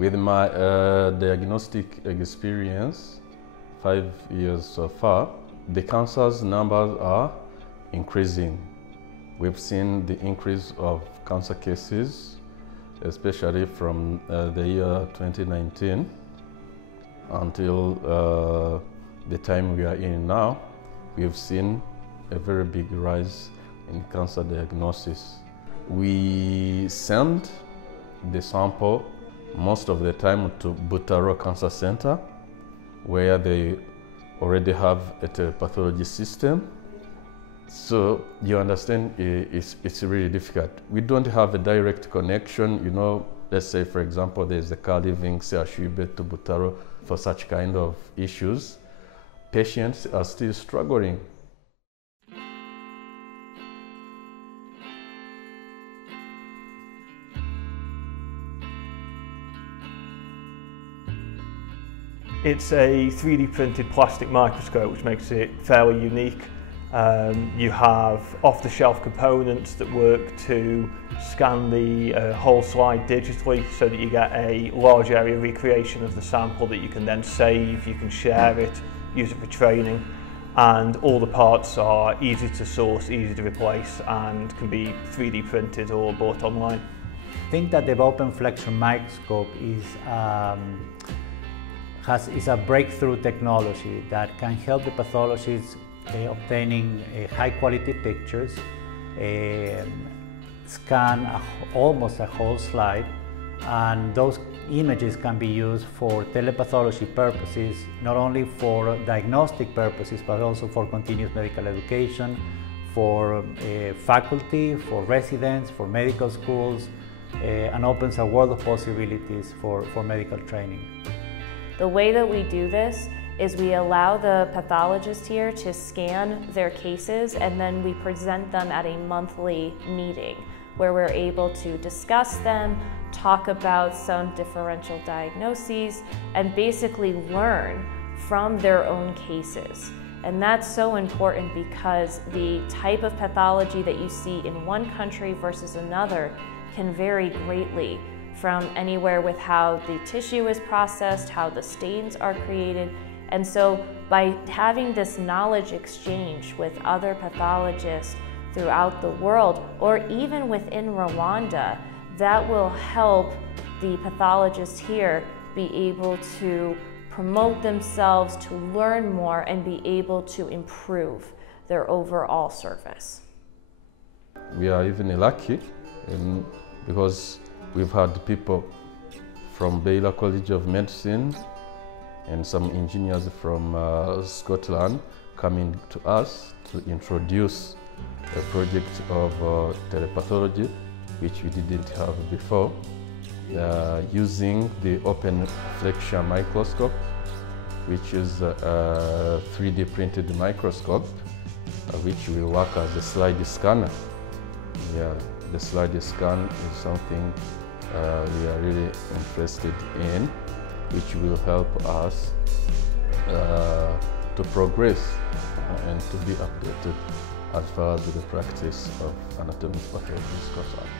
With my diagnostic experience, 5 years so far, the cancers numbers are increasing. We've seen the increase of cancer cases, especially from the year 2019 until the time we are in now. We've seen a very big rise in cancer diagnosis. We send the sample most of the time to Butare Cancer Center, where they already have a telepathology system. So you understand, it's really difficult. We don't have a direct connection, you know, let's say for example there's a car leaving CHUB to Butare for such kind of issues. Patients are still struggling. It's a 3D printed plastic microscope, which makes it fairly unique. You have off-the-shelf components that work to scan the whole slide digitally so that you get a large area recreation of the sample that you can then save, you can share it, use it for training, and all the parts are easy to source, easy to replace, and can be 3D printed or bought online. I think that the OpenFlexure Microscope is a breakthrough technology that can help the pathologists obtaining high-quality pictures, scan almost a whole slide, and those images can be used for telepathology purposes, not only for diagnostic purposes, but also for continuous medical education, for faculty, for residents, for medical schools, and opens a world of possibilities for medical training. The way that we do this is we allow the pathologist here to scan their cases, and then we present them at a monthly meeting where we're able to discuss them, talk about some differential diagnoses, and basically learn from their own cases. And that's so important because the type of pathology that you see in one country versus another can vary greatly, from anywhere with how the tissue is processed, how the stains are created. And so by having this knowledge exchange with other pathologists throughout the world, or even within Rwanda, that will help the pathologists here be able to promote themselves, to learn more, and be able to improve their overall service. We are even lucky because we've had people from Baylor College of Medicine and some engineers from Scotland coming to us to introduce a project of telepathology, which we didn't have before, using the OpenFlexure Microscope, which is a 3D printed microscope, which will work as a slide scanner. Yeah, the slide scan is something we are really interested in, which will help us to progress and to be updated as far as the practice of anatomic pathology is concerned.